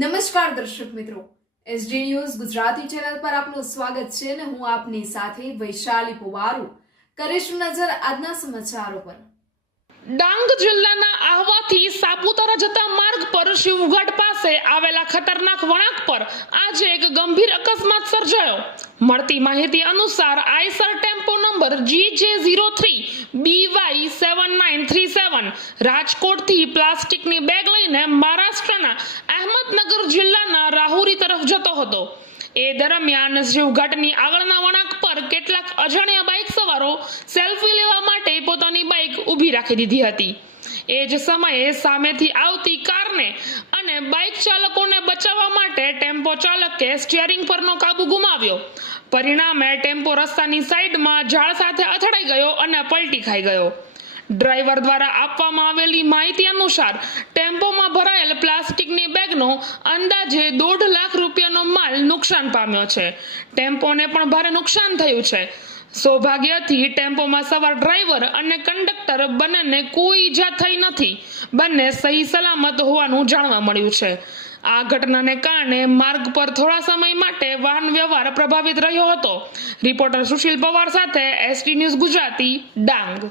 નમસ્કાર દર્શક મિત્રો, એસડી ન્યૂઝ ગુજરાતી ચેનલ પર આપનું સ્વાગત છે અને હું આપની સાથે વૈશાલી પુવારુ કરીશું નજર આજના સમાચારો પર। ડાંગ જિલ્લાના આહવાથી સાપુતારા જતા માર્ગ પર શિવગઢ પાસે આવેલા ખતરનાક વળાંક પર આજે એક ગંભીર અકસ્માત સર્જાયો। મળતી માહિતી અનુસાર આઈસર ટેમ્પો નંબર GJ03BY7937 રાજકોટથી પ્લાસ્ટિકની બેગ લઈને મહારાષ્ટ્રના અહેમદનગર જિલ્લાના રાહુરી તરફ જતો હતો। એ દરમિયાન શિવઘાટની આગળના વળાંક પર કેટલાક અજાણ્યા બાઇક સવારો સેલ્ફી લેવા માટે પોતાની બાઇક ઊભી રાખી દીધી હતી। એ જ સમયે સામેથી આવતી કારને અને બાઇક ચાલકોને બચાવવા માટે ટેમ્પો ચાલકે સ્ટીયરિંગ પરનો કાબુ ગુમાવ્યો। પરિણામે ટેમ્પો રસ્તાની સાઈડમાં ઝાડ સાથે અથડાઈ ગયો અને પલટી ખાઈ ગયો। ડ્રાઈવર દ્વારા આપવામાં આવેલી માહિતી અનુસાર ટેમ્પોમાં ભરાયેલ પ્લાસ્ટિકની બેગનો અંદાજે 1.5 લાખ રૂપિયાનો માલ નુકસાન પામ્યો છે। ટેમ્પોને પણ ભારે નુકસાન થયું છે। સૌભાગ્યથી ટેમ્પોમાં સવાર ડ્રાઈવર અને કંડક્ટર બંનેને કોઈ ઈજા થઈ નથી। બંને સહી સલામત હોવાનું જાણવા મળ્યું છે। આ ઘટનાને કારણે માર્ગ પર થોડા સમય માટે વાહન વ્યવહાર પ્રભાવિત રહ્યો હતો। રિપોર્ટર સુશીલ પવાર સાથે એસટી ન્યૂઝ ગુજરાતી, ડાંગ।